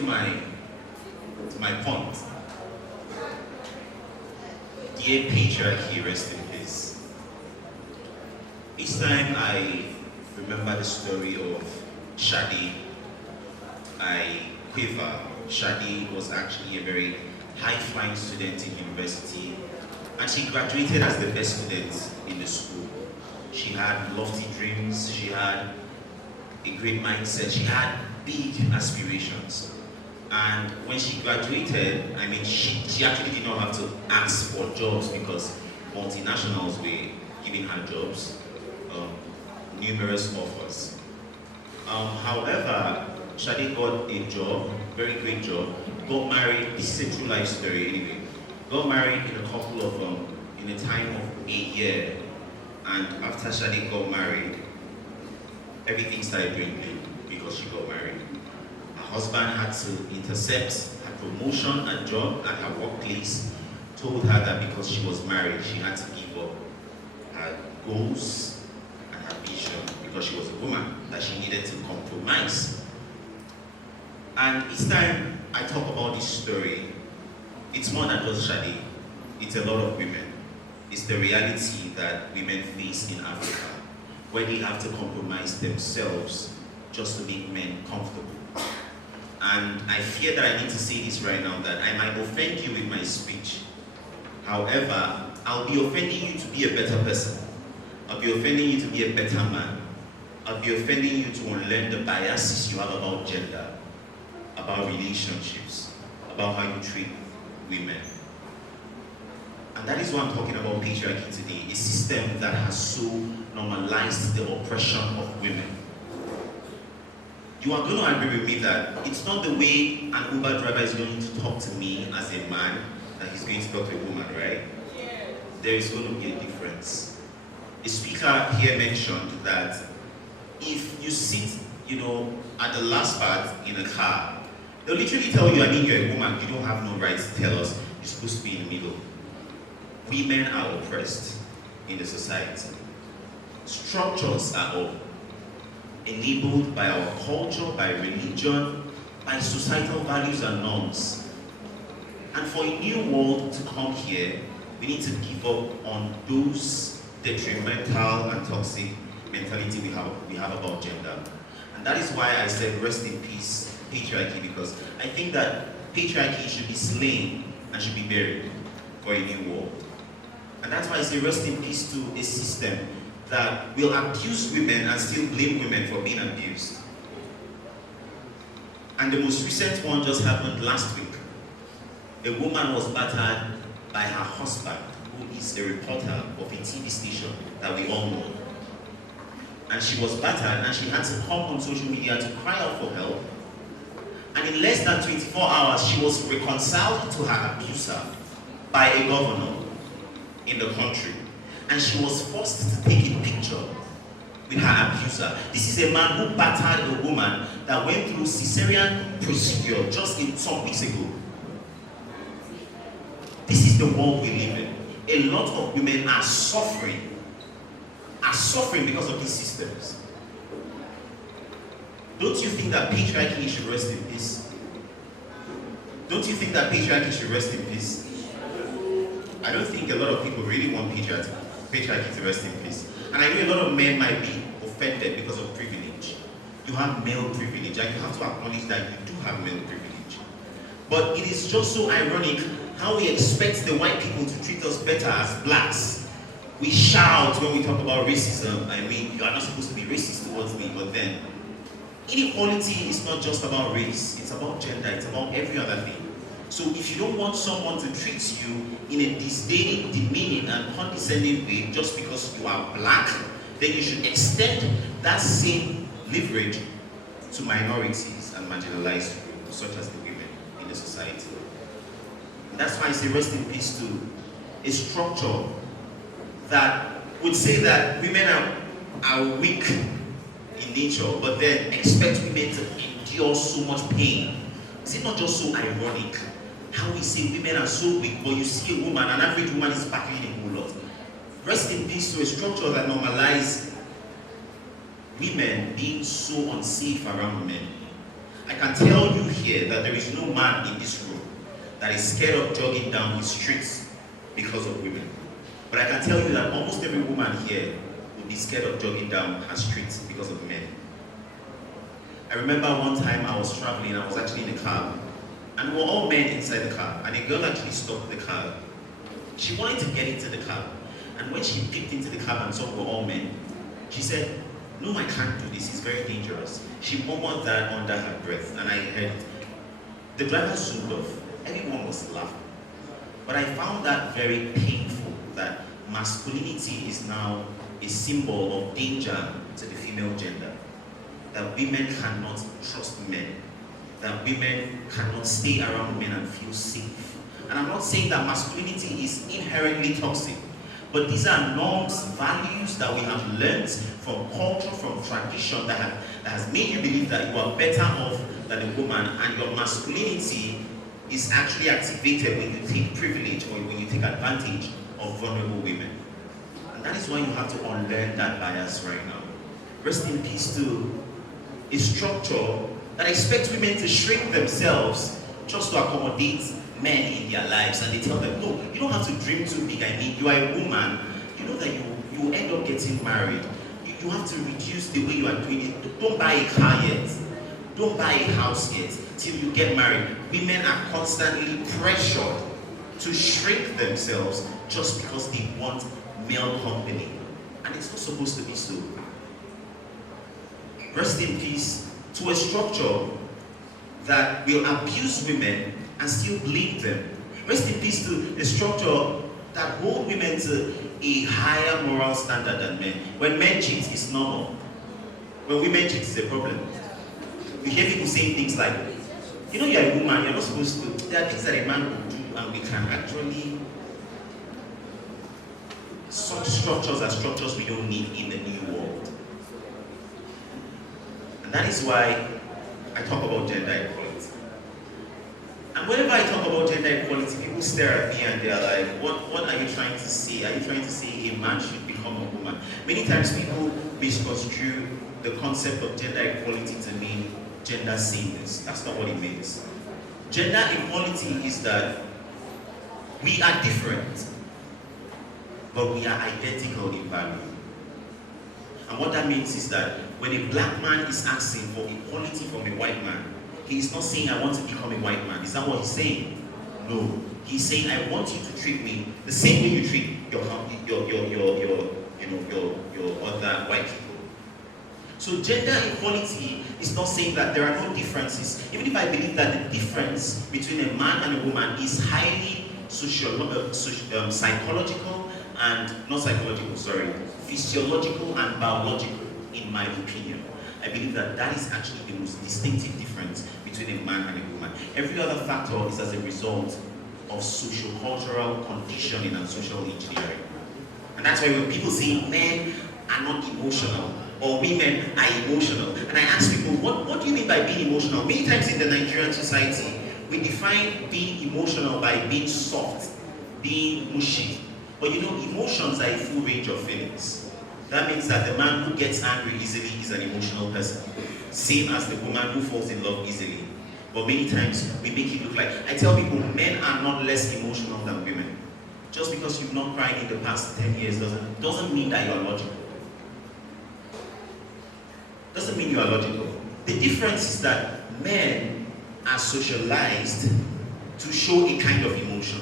to my point. Dear Patriarchy, rest in peace. Each time I remember the story of Shady, I quiver. Shady was actually a very high-flying student in university, and she graduated as the best student in the school. She had lofty dreams, she had a great mindset, she had big aspirations. And when she graduated, I mean, she actually did not have to ask for jobs because multinationals were giving her jobs, numerous offers. However, Shady got a job, very great job, got married. This is a true life story anyway. Got married in a couple of, in a time of a year. And after Shady got married, everything started dwindling because she got married. Her husband had to intercept her promotion and job at her workplace, told her that because she was married, she had to give up her goals and her vision because she was a woman, that she needed to compromise. And each time I talk about this story, it's more than just Shady, it's a lot of women. It's the reality that women face in Africa, where they have to compromise themselves just to make men comfortable. And I fear that I need to say this right now, that I might offend you with my speech. However, I'll be offending you to be a better person. I'll be offending you to be a better man. I'll be offending you to unlearn the biases you have about gender, about relationships, about how you treat women. And that is what I'm talking about patriarchy today, a system that has so normalized the oppression of women. You are going to agree with me that it's not the way an Uber driver is going to talk to me as a man that he's going to talk to a woman, right? Yeah. There is going to be a difference. A speaker here mentioned that if you sit, at the last part in a car, they'll literally tell you, I mean, you're a woman, you don't have no right to tell us, you're supposed to be in the middle. Women are oppressed in the society. Structures are all enabled by our culture, by religion, by societal values and norms. And for a new world to come here, we need to give up on those detrimental and toxic mentality we have about gender. And that is why I said rest in peace, patriarchy, because I think that patriarchy should be slain and should be buried for a new world. And that's why I say rest in peace to a system that will abuse women and still blame women for being abused. And the most recent one just happened last week. A woman was battered by her husband, who is a reporter of a TV station that we all know. And she was battered and she had to come on social media to cry out for help. And in less than 24 hours, she was reconciled to her abuser by a governor in the country. And she was forced to take a picture with her abuser. This is a man who battered a woman that went through cesarean procedure just some weeks ago. This is the world we live in. A lot of women are suffering because of these systems. Don't you think that patriarchy should rest in peace? Don't you think that patriarchy should rest in peace? I don't think a lot of people really want patriarchy to rest in peace. And I know a lot of men might be offended because of privilege. You have male privilege, and you have to acknowledge that you do have male privilege. But it is just so ironic how we expect the white people to treat us better as blacks. We shout when we talk about racism. I mean, you are not supposed to be racist towards me, but then inequality is not just about race, it's about gender, it's about every other thing. So if you don't want someone to treat you in a disdaining, demeaning, and condescending way just because you are black, then you should extend that same leverage to minorities and marginalized groups, such as the women in the society. And that's why I say rest in peace to a structure that would say that women are weak in nature, but then expect women to endure so much pain. Is it not just so ironic how we say women are so weak, but you see a woman, an average woman is battling a whole lot? Rest in peace to a structure that normalizes women being so unsafe around men. I can tell you here that there is no man in this room that is scared of jogging down the streets because of women. But I can tell you that almost every woman here would be scared of jogging down her streets because of men. I remember one time I was traveling, I was actually in a car, and we were all men inside the car, and a girl actually stopped the car. She wanted to get into the car, and when she peeked into the car and saw we were all men, she said, "No, I can't do this, it's very dangerous." She murmured that under her breath, and I heard it. The driver zoomed off. Everyone was laughing. But I found that very painful, that masculinity is now a symbol of danger to the female gender. That women cannot trust men. That women cannot stay around men and feel safe. And I'm not saying that masculinity is inherently toxic, but these are norms, values that we have learned from culture, from tradition, that has made you believe that you are better off than a woman, and your masculinity is actually activated when you take privilege or when you take advantage of vulnerable women. And that is why you have to unlearn that bias right now. Rest in peace to a structure that expects women to shrink themselves just to accommodate men in their lives, and they tell them, no, you don't have to dream too big. I mean, you are a woman, you know that you end up getting married. You have to reduce the way you are doing it. Don't buy a car yet. Don't buy a house yet till you get married. Women are constantly pressured to shrink themselves just because they want male company. And it's not supposed to be so. Rest in peace to a structure that will abuse women and still blame them. Rest in peace to the structure that hold women to a higher moral standard than men. When men cheat, it's normal. When women cheat, it's a problem. We hear people saying things like, you know, you're a woman, you're not supposed to. There are things that a man will do, and we can actually. Such structures are structures we don't need in the new world. And that is why I talk about gender equality. And whenever I talk about gender equality, people stare at me and they're like, what are you trying to say? Are you trying to say a man should become a woman? Many times people misconstrue the concept of gender equality to mean gender sameness. That's not what it means. Gender equality is that we are different, but we are identical in value. And what that means is that when a black man is asking for equality from a white man, he is not saying, I want to become a white man. Is that what he's saying? No. He's saying, I want you to treat me the same way you treat your other white people. So gender equality is not saying that there are no differences. Even if I believe that the difference between a man and a woman is highly psychological and, not psychological, sorry, physiological and biological, in my opinion. I believe that that is actually the most distinctive difference between a man and a woman. Every other factor is as a result of socio-cultural conditioning and social engineering. And that's why when people say men are not emotional, or women are emotional, and I ask people, what do you mean by being emotional? Many times in the Nigerian society, we define being emotional by being soft, being mushy. But you know, emotions are a full range of feelings. That means that the man who gets angry easily is an emotional person. Same as the woman who falls in love easily. But many times, we make it look like, I tell people, men are not less emotional than women. Just because you've not cried in the past 10 years doesn't mean that you're logical. Doesn't mean you are logical. The difference is that men are socialized to show a kind of emotion,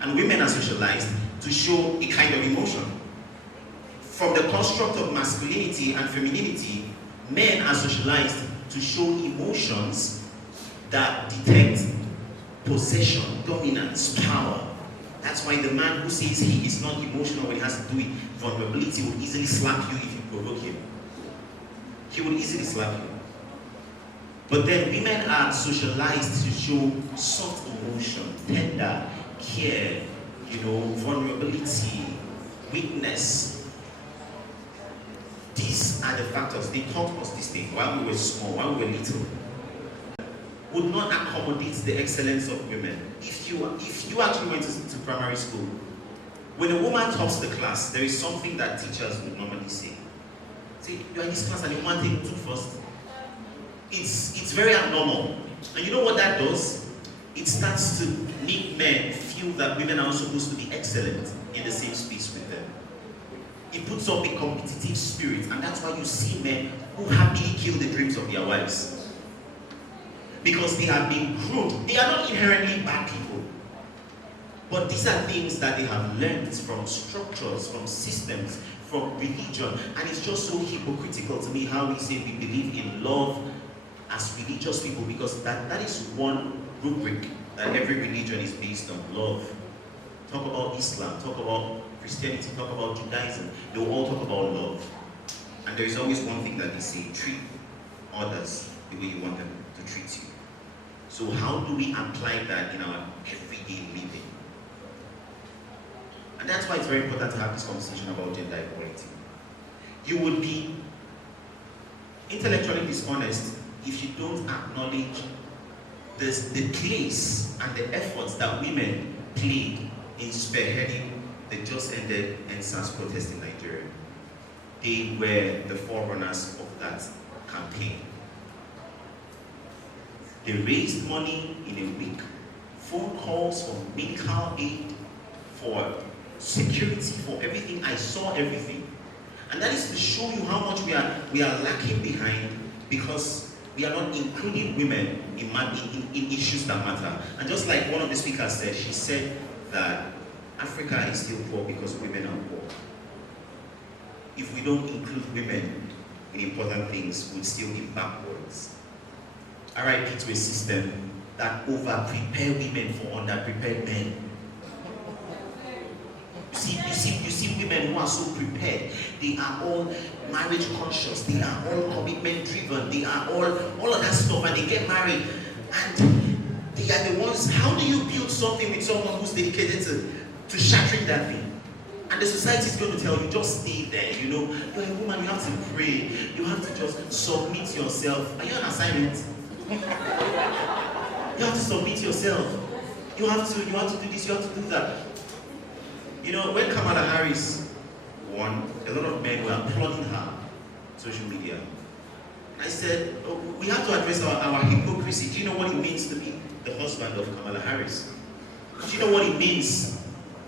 and women are socialized to show a kind of emotion. From the construct of masculinity and femininity, men are socialized to show emotions that detect possession, dominance, power. That's why the man who says he is not emotional when he has to do with vulnerability will easily slap you if you provoke him. He will easily slap you. But then women are socialized to show soft emotion, tender, care, vulnerability, weakness. These are the factors. They taught us these things while we were small, while we were little. Would not accommodate the excellence of women. If you actually went to primary school, when a woman tops the class, there is something that teachers would normally say. Say, you are in this class and the woman take 2 first. it's very abnormal. And you know what that does? It starts to make men feel that women are not supposed to be excellent in the same space with them. It puts up a competitive spirit, and that's why you see men who happily kill the dreams of their wives. Because they have been groomed. They are not inherently bad people. But these are things that they have learned from structures, from systems, from religion. And it's just so hypocritical to me how we say we believe in love as religious people, because that is one rubric that every religion is based on: love. Talk about Islam, talk about Christianity, talk about Judaism. They will all talk about love. And there is always one thing that they say: treat others the way you want them to treat you. So how do we apply that in our everyday living? And that's why it's very important to have this conversation about gender equality. You would be intellectually dishonest if you don't acknowledge the place and the efforts that women played in spearheading the just ended NSAS protest in Nigeria. They were the forerunners of that campaign. They raised money in a week, phone calls for medical aid, for security, for everything. I saw everything. And that is to show you how much we are lacking behind, because we are not including women in issues that matter. And just like one of the speakers said, she said that Africa is still poor because women are poor. If we don't include women in important things, we'll still be backwards. RIP to a system that over-prepare women for under-prepared men. You see women who are so prepared. They are all marriage conscious. They are all commitment driven. They are all of that stuff, and they get married. And they are the ones. How do you build something with someone who's dedicated to shattering that thing? And the society is going to tell you, just stay there. You know, you're a woman. You have to pray. You have to just submit yourself. Are you on assignment? You have to submit yourself. You have to do this. You have to do that. You know, when Kamala Harris won, a lot of men were applauding her on social media. I said, oh, we have to address our hypocrisy. Do you know what it means to be the husband of Kamala Harris? Do you know what it means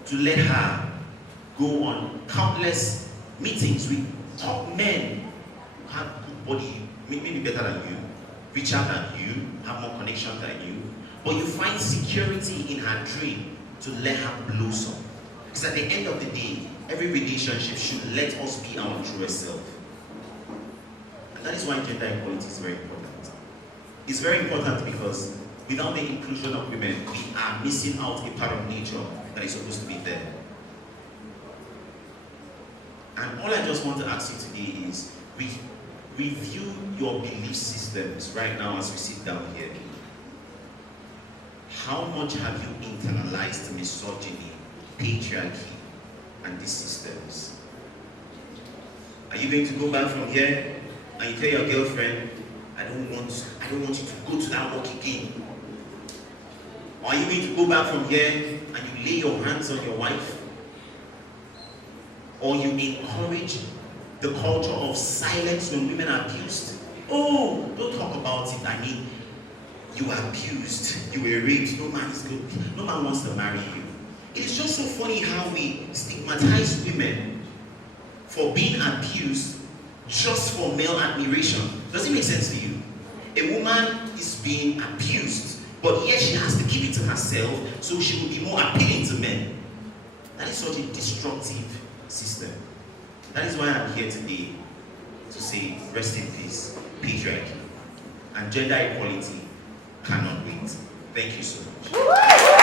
to let her go on countless meetings with top men who have good body, maybe better than you, richer than you, have more connection than you, but you find security in her dream to let her blossom? Because at the end of the day, every relationship should let us be our truest self. And that is why gender equality is very important. It's very important because without the inclusion of women, we are missing out a part of nature that is supposed to be there. And all I just want to ask you today is, review your belief systems right now as we sit down here. How much have you internalized misogyny, patriarchy, and these systems? Are you going to go back from here and you tell your girlfriend, I don't want you to go to that work again? Or are you going to go back from here and you lay your hands on your wife? Or you encourage the culture of silence when women are abused? Oh, don't talk about it. I mean, you were abused, you were raped, no man is good, no man wants to marry you. It is just so funny how we stigmatize women for being abused just for male admiration. Does it make sense to you? A woman is being abused, but yet she has to keep it to herself so she will be more appealing to men. That is such a destructive system. That is why I'm here today to say, rest in peace, patriarchy. And gender equality cannot wait. Thank you so much.